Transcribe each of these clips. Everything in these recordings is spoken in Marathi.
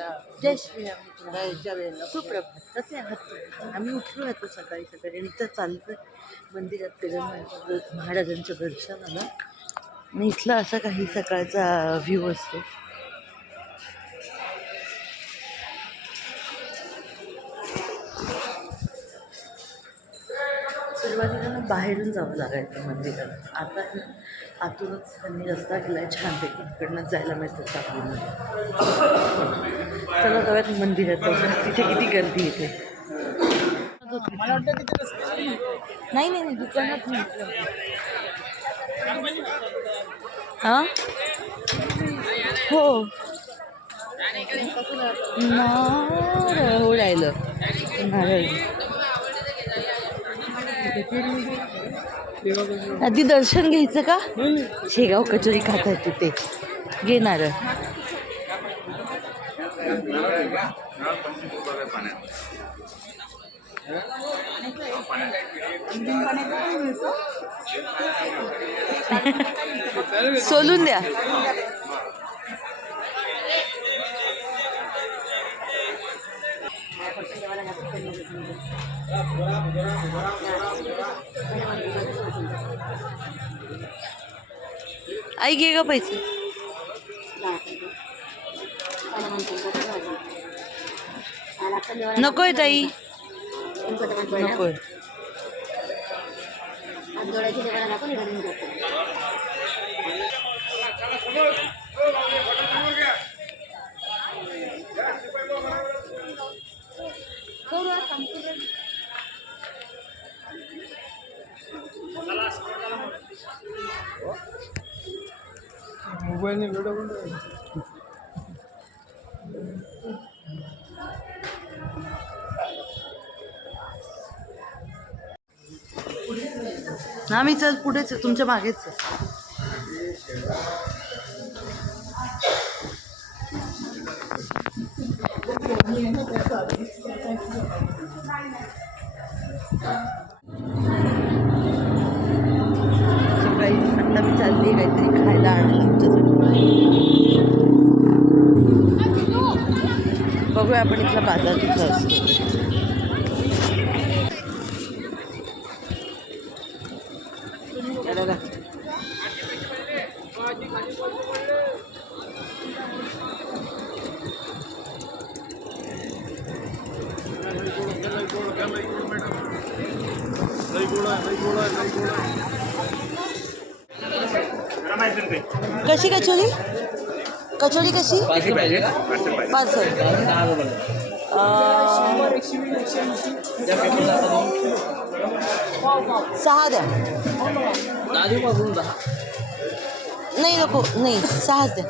जय श्रीराम. सुप्रभात. कसे आहात? आम्ही उठलो आता सकाळी सकाळी आणि इथं चालतं मंदिरात गजानन महाराजांचं दर्शनाला. आणि इथला असा काही सकाळचा व्ह्यू असतो. सुरुवातीला ना बाहेरून जावं लागायचं मंदिरात. आता आतूनच त्यांनी रस्ता केला आहे छानपैकी, इकडनं जायला मिळतं सापडून. चला जाऊयात मंदिरात, तिथे किती गर्दी येते. नाही नाही नाही, दुकानात नाही. हां हो नारळ राहिलं. नारळ आधी दर्शन घ्यायचं का? शेगाव कचोरी खाता येते ते घेणार. सोलून द्या. आई घे का पैसे. नकोय ताई, नकोय. मोबाईल ना मी चल पुढेच तुमच्या मागेच. सकाळी आता मी चालली काहीतरी खायला आणायला तुमच्यासाठी. बघूया आपण इथला बाजार तिथं असतो. कशी कचोरी? कचोरी कशी? पार्सल. 6 द्या. नाही नको, नाही 6च द्या.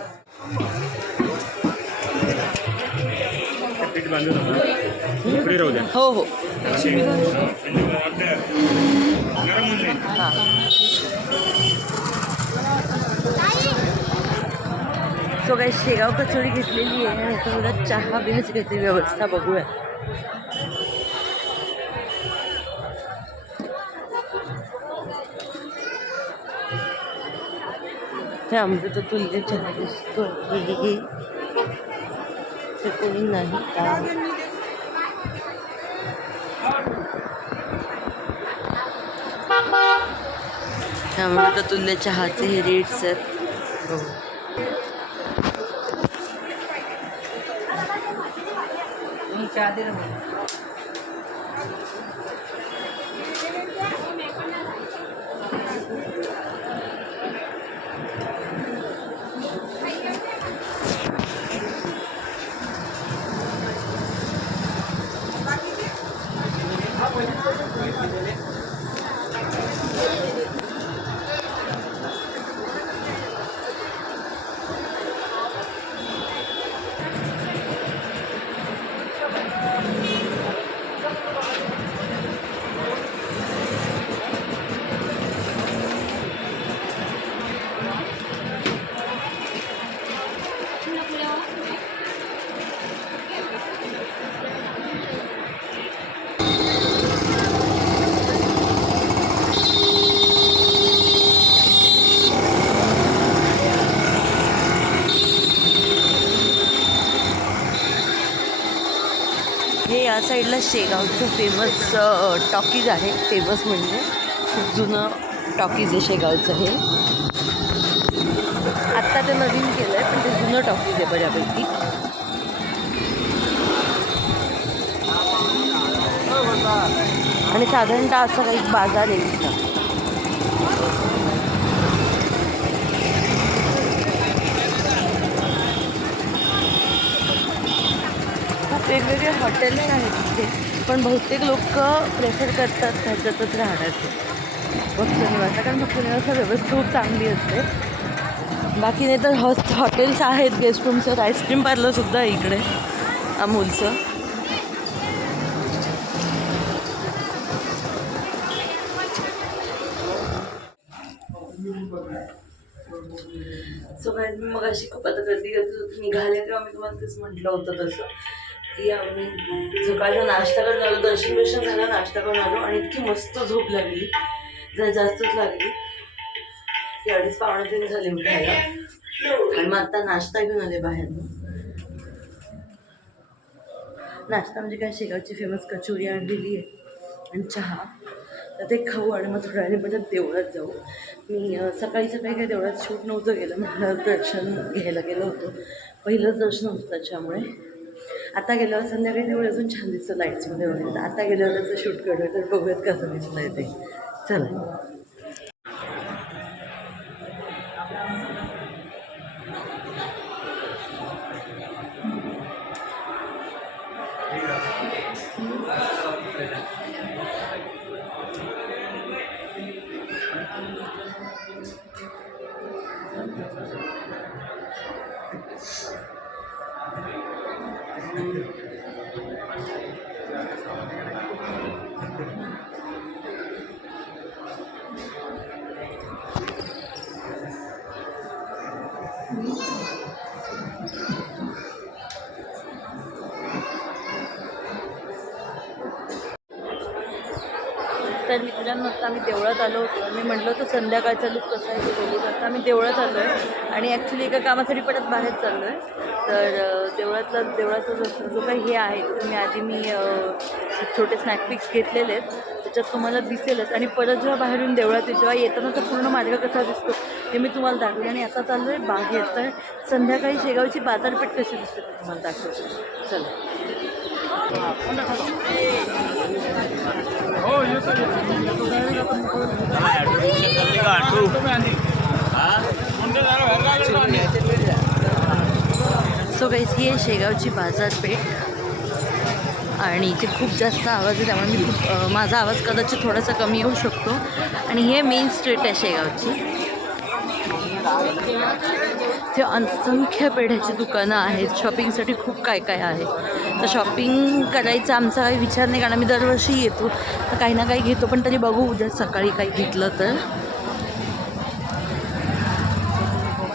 हो हो हां. सो काही शेगाव कचोरी घेतलेली आहे आणि आता मला चहा पिण्याची काहीतरी व्यवस्था बघूया. त्यामध्ये तर तुला चहा दिसतो ते कोणी नाही का. त्यामुळे तर तुल्य चहाचे हे रेट्स आहेत. हो चहा दे ना. हे या साईडला शेगावचं फेमस टॉकीज आहे. फेमस म्हणजे खूप जुनं टॉकीज आहे शेगावचं. हे आत्ता ते नवीन केलं आहे पण ते जुनं टॉकीज आहे बऱ्यापैकी. आणि साधारणतः असं काही बाजार आहे इथं. खूप वेगवेगळे हॉटेल्स आहेत तिथे, पण बहुतेक लोक प्रेफर करतात त्याच्यातच राहण्याचं भक्त निवासा, कारण भक्त निवासा व्यवस्था खूप चांगली असते. बाकी नाही तर हॉटेल्स आहेत, गेस्ट रूम्स, आईस्क्रीम पार्लरसुद्धा आहे इकडे अमूलचं. सो काय मी मग अशी खूप आता गर्दी निघाले तेव्हा मी तुम्हाला तेच म्हटलं होतं तसं की आम्ही सकाळचा नाश्ता करून आलो, दर्शन झालं, नाश्ता करून आलो आणि इतकी मस्त झोप लागली, जरा जास्तच लागली की 2:30-3 झाले उठायला. आणि मग आता नाश्ता घेऊन आले बाहेर. नाश्ता म्हणजे काय, शेगावची फेमस कचोरी आणलेली आहे आणि चहा, तर ते खाऊ आणि मग थोड्या वेळाने परत देवळात जाऊ. मी सकाळी काही देवळात शूट नव्हतं गेलं, म्हटलं दर्शन घ्यायला गेलो होतो, पहिलंच दर्शन होतं त्याच्यामुळे. आता गेल्यावर संध्याकाळी देवळ अजून छान दिसतं लाईट्समध्ये वगैरे, तर आता गेल्यावर त्याचं शूट करूया, तर बघूयात कसं दिसतं आहे ते. चला. तर मित्रांनो, आता आम्ही देवळात आलो होतो. मी म्हटलं होतं संध्याकाळचा लुक कसा आहे ते बोलू. आता आम्ही देवळात आलो आहे आणि ॲक्च्युली एका कामासाठी परत बाहेर चाललो आहे. तर देवळाचा जो काही हे आहे, तो मी छोटे स्नॅक पिक्स घेतलेले आहेत, त्याच्यात तुम्हाला दिसेलच. आणि परत जेव्हा बाहेरून देवळात जेव्हा येतानाचा पूर्ण मार्ग कसा दिसतो ते मी तुम्हाला दाखवेन. आणि आता चाललो आहे बाहेर, तर संध्याकाळी शेगावची बाजारपेठ कशी दिसते ते तुम्हाला दाखवते. चला. सो गाईस, ही आहे शेगावची बाजारपेठ आणि इथे खूप जास्त आवाज आहे, त्यामुळे मी माझा आवाज कदाचित थोडासा कमी येऊ शकतो. आणि हे मेन स्ट्रीट आहे शेगावची. ते असंख्य पेढ्याची दुकानं आहेत, शॉपिंगसाठी खूप काय काय आहे. तर शॉपिंग करायचा आमचा काही विचार नाही, कारण आम्ही दरवर्षी येतो तर काही ना काही घेतो, पण तरी बघू उद्या सकाळी काही घेतलं तर.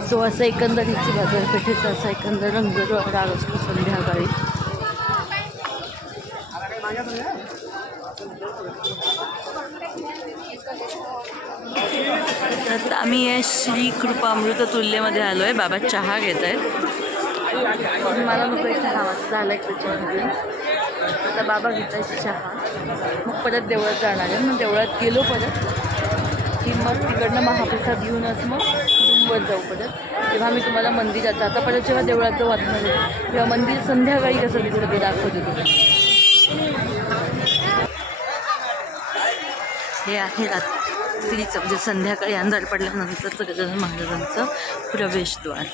सो असं एकंदरीची बाजारपेठेचा असा एकंदर रंगराग असतो संध्याकाळी. तर आम्ही श्री कृपा अमृत तुल्यमध्ये आलो आहे. बाबा चहा घेत आहेत. मला नको आहे चहा, झाला एक चहा घेऊन. आता बाबा घेत आहेत चहा. मग परत देवळात जाणार आहे. मग देवळात गेलो परत की मग तिकडनं महाप्रसाद घेऊनच मग रूमवर जाऊ परत. तेव्हा मी तुम्हाला मंदिराचं, आता परत जेव्हा देवळात जाऊ आतमध्ये तेव्हा मंदिर संध्याकाळी कसं दिसतं ते दाखवते तुम्हाला. हे आहे रात्रीचं म्हणजे संध्याकाळी अंधार पडल्यानंतरचं गजानन महाराजांचं प्रवेशद्वार.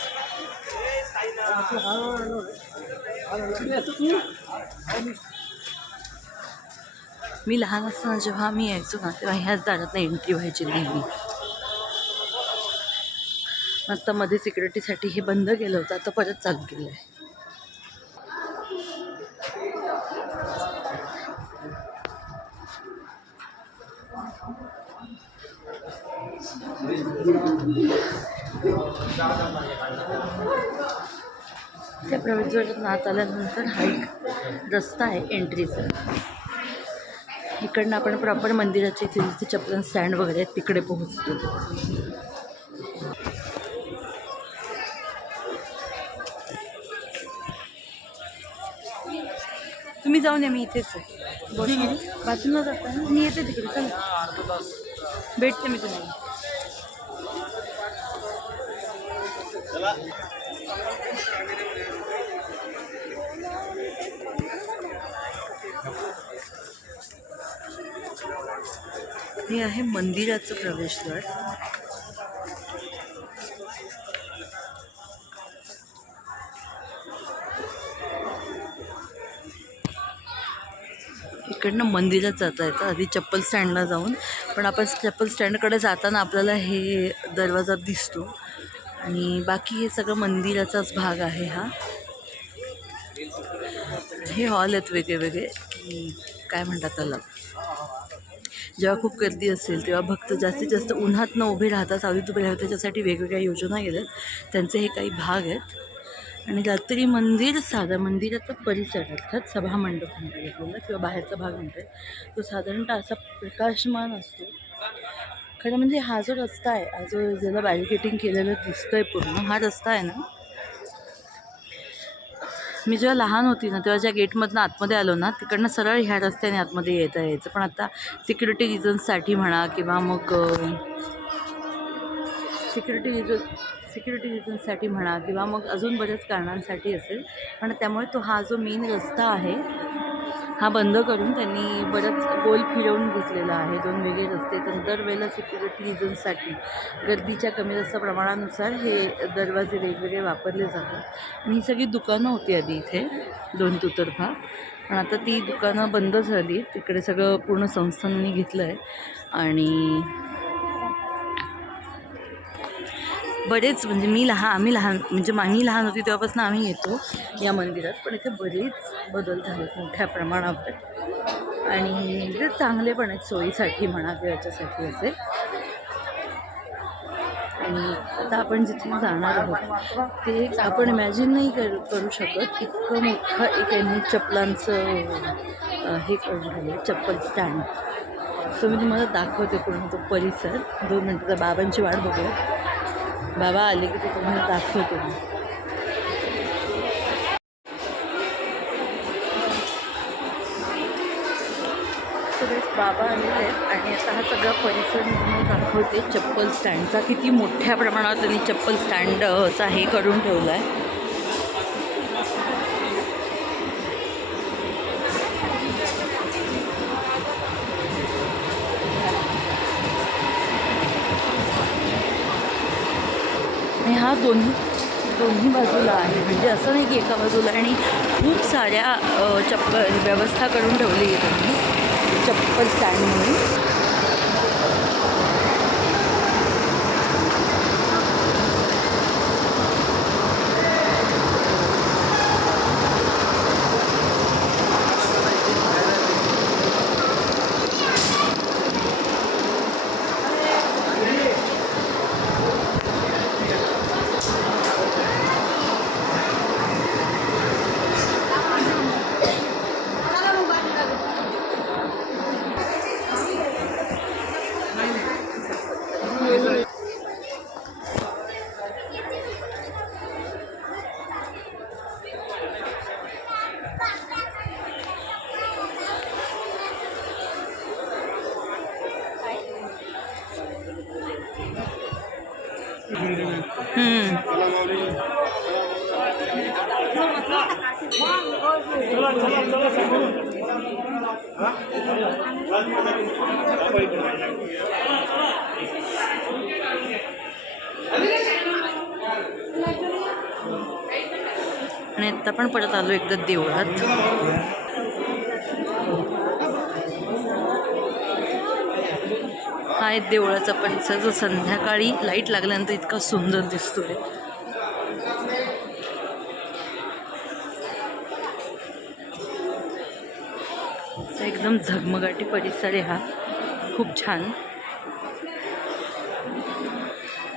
मी लहान असताना जेव्हा आम्ही यायचो ना, तेव्हा ह्याच दारात एंट्री व्हायची नेहमी. आता मध्ये सिक्युरिटीसाठी हे बंद केलं होतं, आता परत चालू केलं आहे. त्या प्रवेशद्वारातून आत आल्यानंतर हा एक रस्ता आहे एंट्रीचा. इकडनं आपण प्रॉपर मंदिराच्या इथे चप्पल स्टँड वगैरे आहेत तिकडे पोहोचतो. तुम्ही जाऊन या, मी इथेच आहे. बाथरूमला जाता ना, मी येते तिकडे. चला भेटते मी तुम्हाला. हे आहे मंदिराचं प्रवेशद्वार. इकडनं मंदिरात जाता येतं. आधी चप्पल स्टँडला जाऊन, पण आपण चप्पल स्टँडकडे जाताना आपल्याला हे दरवाजा दिसतो. आणि बाकी हे सगळं मंदिराचाच भाग आहे हा. हे हॉल आहेत वेगळे वेगळे, काय म्हणतात त्याला. जेव्हा खूप गर्दी असेल तेव्हा भक्त जास्तीत जास्त उन्हात न उभे राहतात, सावलीत उभे राहतात, त्याच्यासाठी वेगवेगळ्या योजना केल्यात. त्यांचे हे काही भाग आहेत. आणि रात्री मंदिर, साधा मंदिराचा परिसर अर्थात सभामंडप म्हणतात आपल्याला, किंवा बाहेरचा भाग म्हणतात, तो साधारणतः असा प्रकाशमान असतो. खरं म्हणजे हा जो रस्ता आहे, हा जो ज्याला बॅरिकेटिंग केलेलं दिसतं आहे पूर्ण, हा रस्ता आहे ना, मी जेव्हा लहान होती ना तेव्हा ज्या गेटमधनं आतमध्ये आलो ना, तिकडनं सरळ ह्या रस्त्याने आतमध्ये येता यायचं. पण आता सिक्युरिटी रिझन्ससाठी म्हणा, किंवा मग सिक्युरिटी रिझन्ससाठी म्हणा, किंवा मग अजून बऱ्याच कारणांसाठी असेल, पण त्यामुळे तो हा जो मेन रस्ता आहे हा बंद करून त्यांनी बरंच गोल फिरवून घेतलेला आहे. 2 वेगळे रस्ते. तर दरवेळेला सिक्युरिटी रिझन्ससाठी गर्दीच्या कमी जास्त प्रमाणानुसार हे दरवाजे वेगवेगळे वापरले जातात. आणि ही सगळी दुकानं होती आधी इथे 2 दुतर्फा, पण आता ती दुकानं बंद झाली. तिकडे सगळं पूर्ण संस्थानांनी घेतलं आहे. आणि बरेच म्हणजे मी लहान होती तेव्हापासून आम्ही येतो या मंदिरात, पण इथे बरेच बदल झालेत मोठ्या प्रमाणावर. आणि जे चांगले पण आहेत सोयीसाठी म्हणा किंवा याच्यासाठी असे. आणि आता आपण जिथे जाणार आहोत ते आपण इमॅजिन नाही करू शकत, इतकं मोठं एक यांनी चप्पलांचं हे झालं, चप्पल स्टँड. तो मी तुम्हाला दाखवते पूर्ण तो परिसर. 2 मिनटाचा बाबांची वाट बघूया. बाबा आले की ते तुम्हाला दाखवते मी. बाबा आलेले आहेत आणि आता हा सगळा परिसर मी तुम्हाला दाखवते चप्पल स्टँडचा. किती मोठ्या प्रमाणात त्यांनी चप्पल स्टँडचा हे करून ठेवला आहे. आणि हा दोन्ही बाजूला आहे, म्हणजे असं नाही की एका बाजूला. आणि खूप साऱ्या चप्पल व्यवस्था करून ठेवली आहे त्यांनी चप्पल स्टँड म्हणून. आणि आता पण परत आलो एकदा देवळात. हा आहे देवळाचा परिसर, जो संध्याकाळी लाईट लागल्यानंतर इतका सुंदर दिसतोय. एकदम झगमगाटी परिसर आहे हा, खूप छान.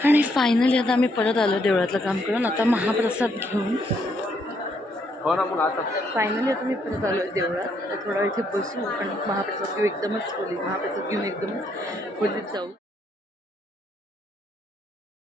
आणि फायनली आता आम्ही परत आलो देवळातलं काम करून. आता महाप्रसाद घेऊन फायनली आता मी परत आलो देवळात. थोडा वेळ इथे बसू आणि महाप्रसाद घेऊ. महाप्रसाद घेऊन एकदमच खोलीत जाऊ.